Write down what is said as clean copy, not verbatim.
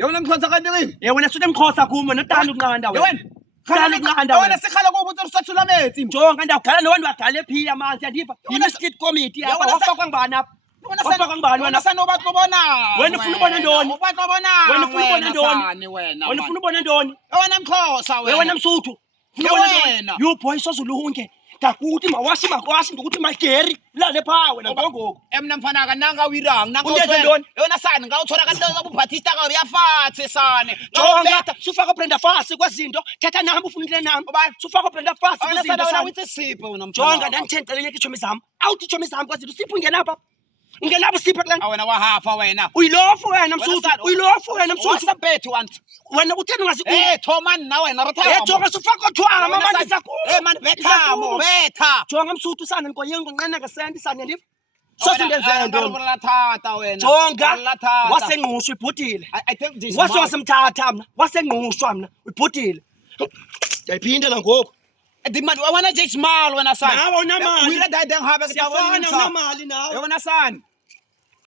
Yewena mkhonsa kanti ye wena suthi emkhosa kuma notanda ukunqanda wena Yewena wena sikhala kuba uthi usathula amethi jonga ndawugala nowantu wagale phi amanzi yandiva yini street committee apha wafakwa ngubani apha wafakwa ngubani wena sanobathi ubona wena ufuna ubona ntoni ubathi ubona wena ufuna ubona ntoni wena ufuna ubona ntoni wena mkhosa wena msuthu ufuna ubona ntoni you boy sozulunge takuthi mawashi ngokuthi mageri lale pha wena ngoko emna mfana kananga wirang nanga Ungenze ntoni? yona sani ngawuthola kanti ubaphatista ka uyafathe sane jonga sufaka Brenda Fassie kwezinto thatha nami ufunile nami sufaka Brenda Fassie wena kwezinto sana sani withi sipho wena jonga ndandithenceleke ichomi zami awuthi ichomi zami kwezinto sipho ungenapha ungenapha sipho kulana wena wahafa wena uyilofu wena msuthu uyilofu wena msuthu wasabhethi wanti wena utheni ungasi Thoman na wena rotha jonga sufaka othwanga mama ndisaku man betha jonga msuthu sana ngoyengo nqena ngesenti sana ndiva sosindenzele ntoni tata wena jonga wasengqushwa ibhudile I think this wasemthatha mna wasengqushwa mna ibhudile ndiyayiphindela ngoku the man wena just smile wena sana nawe unamali we read that then have siyafana unamali nawe wena sana